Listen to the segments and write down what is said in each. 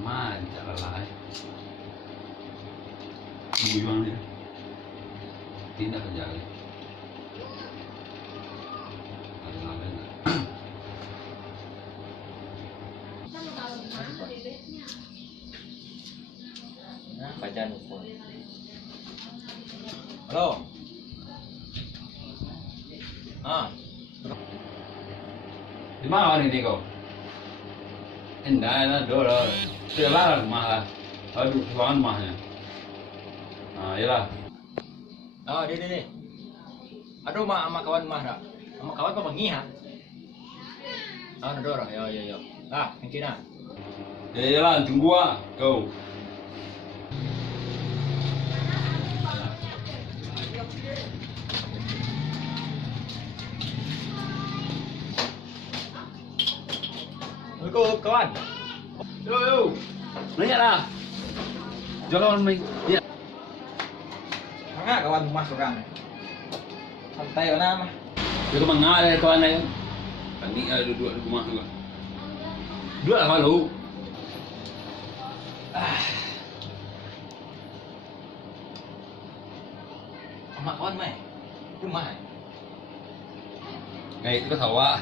Mantap lah. Buyuan dia. Tindak kerja lagi. Baca numpuk. Halo. Di mana orang ini kau? Endah lah, dua lah rumah lah. Aduh, ruangan rumahnya. Yalah. Dia. Aduh, sama kawan mah dah. Sama kawan kau pergi ha? Dua. Yo. Mungkin ah. Yalah, tunggu ah, kau. Assalamualaikum kawan. Yo. Nanya lah. Jangan main. Ya. Mana kawan rumah seorang? Santai mana mah? Dia ke mana ada kawan lain? Tadi ada dua di rumah juga. Dua lah kalau. Sama kawan mai. Rumah. Kayak itu sawah.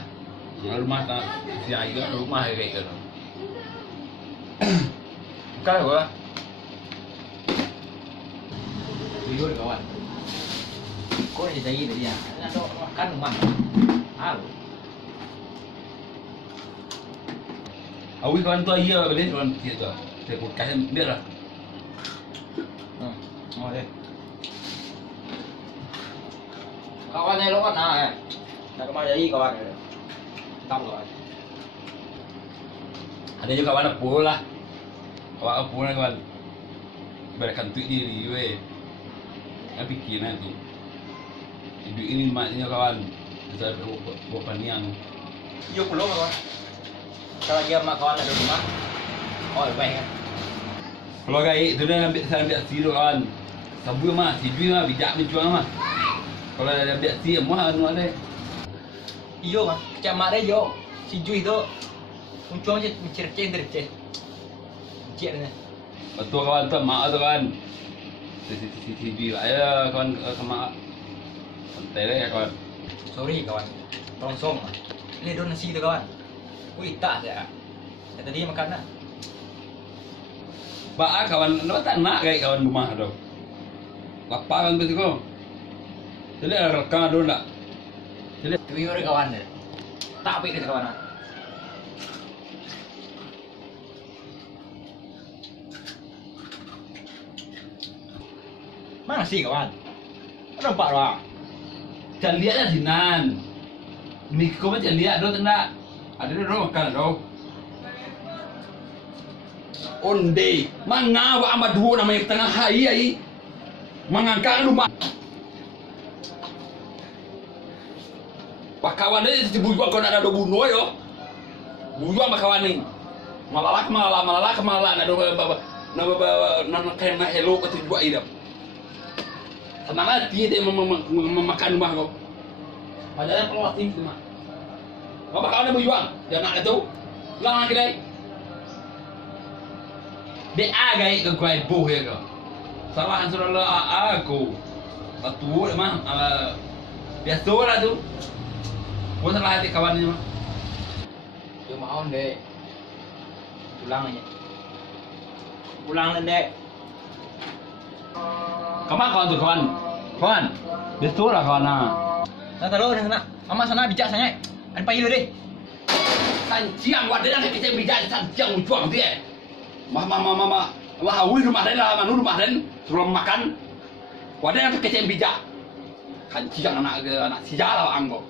Jangan rumah tak si ayu rumah kayak gitu. Bukan gua. Tuyul kawan. Kau ni jadi dia. Nak makan rumah. Awi kawan tu iya balik kawan kita. Saya pun kasih dia lah. Deh. Kawan này nó còn nào nak kemana jadi kawan? Tahu kawan. Ada juga kawan apa lah. Kawan apa lah kawan. Berikan tweet diri weh. Yang fikirnya tu. Hidup ini maknanya kawan. Bisa buat paniang. Yêu belum kawan. Kalau dia sama kawan ada rumah. Oh baik kan. Kalau kayak itu dia saya ambil siru kawan. Sabu mah, sijui mah, bijak menjual mah. Kalau ada ambil si mah anu ada. Iyo mah, camat dia yo. Si Jui tu muncul je mencerceh terceh. Cik ni. Betul kawan tu mak tu kawan. Sijui lah ya kawan sama. Santai lah ya kawan. Sorry kawan. Rongsong. Ini don nasi tu kawan. Wih tak saya. Saya tadi makan lah. Ba kawan, lo tak nak kayak kawan rumah tu. Lapar kan betul kau. Jadi ada rekam dulu tak? Jadi Tuyul dia kawan dia. Tak apa dia kawan. Mana sih kawan? Ada empat orang. jangan lihat lah sinan. Miko mah jangan lihat dulu tak? Ada dulu makan dulu. Onde, mangawak amat dua namanya tengah hari ai. Mengangkat rumah. Pak kawan dia si bujua kau nak ada bunuh yo. Bujua mak kawan ni. Malalak nak ada kena hello ke tujuan idap. Senang hati dia memakan rumah kau. Padahal peluang tinggi mah. Kau kawan dia bujua, dia nak itu. Lang kedai. Dia agai ke kuai buh ya kau. Salahan surah aku. Batu mah biasa lah tu. Kau salah hati kawannya mah. Dia mau deh. Pulang aja. Pulang deh. Kawan kawan tu kawan. Kawan. Biasa lah kawan ah. Nah tahu dah sana. Mama sana bijak sangat. Ada pagi dulu deh. Sanciang wadah nak kita bijak sanciang ujuang dia. Mama lah awi rumah dan lah manu rumah dan sebelum makan. Wadah nak kita bijak. Sanciang anak sijak lah anggo.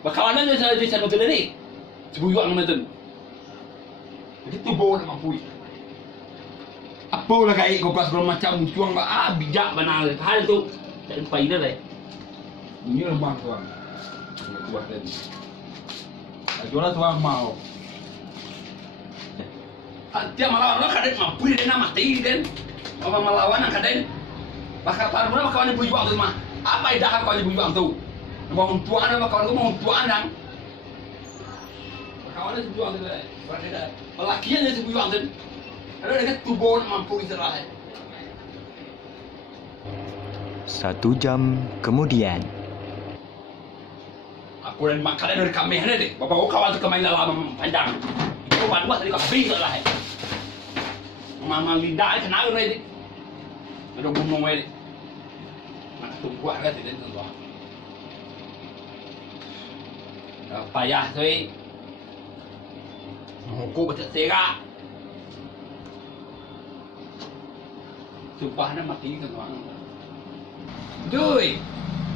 Bakawanan dia saya nonton ni. Sebuyuan nonton. Jadi tubuh nak mampu. Apa lah kayak kau pas belum macam ujuang bijak benar hal tu. Tak faedah lah. Ini rumah tuan. Tuan dan. Jualan tuan mau. Dia melawan orang kadang mampu dia nak mati kan. Orang melawan orang kadang. Bakal parah kawan ibu juang tu mah. Apa dah kawan ibu juang tu? Mau tuan apa kawan mau tuan dang. kawan dia sebuang tu lah. Lelakian dia sebuang tu. Ada dekat tubuh mampu istirahat. 1 jam kemudian. Aku dan makan dari kami ni deh. Bapak kau kawan tu kemain dalam panjang. Itu wan tadi kau habis lah. Mama Linda ni kenal ni. Ada gunung ni. Nak tunggu kan tidak tu. Payah tu. Hukum betul sega. Sumpah nak mati kan orang. Dui.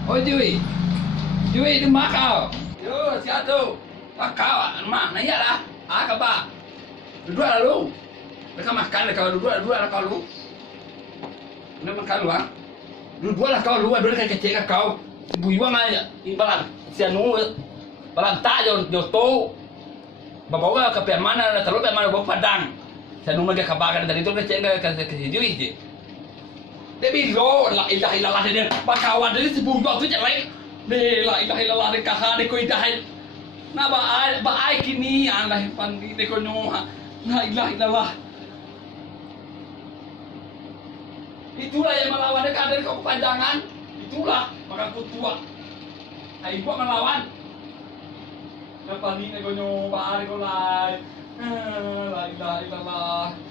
Oh Dui. Dui tu mak kau. Yo, siapa tu? Mak kau, mak nanya lah. Kapa? Duduk lalu. Mereka makan lah duduk lah kau lu. Nak makan lu ah? Duduk lah kau lu, duduk kan kecil kau. Bui wang aja. Ibarat sianu, balang tak jo to. Bawa ke pihak mana, terus pihak mana bawa padang. Sianu mereka kabarkan dari itu kecil ke Dui je. Tapi lo la ilaha illallah dia bakawan dari sebuah tu je lain. La ilaha illallah dia kahar dia koi dah. Na ba ai kini Allah pandi dia koi no. La ilaha illallah. Itulah yang melawan dekat dari kau kepanjangan. Itulah maka ku tua. Ai buat melawan. Na pandi dia koi no ba dia koi lai. La ilaha illallah.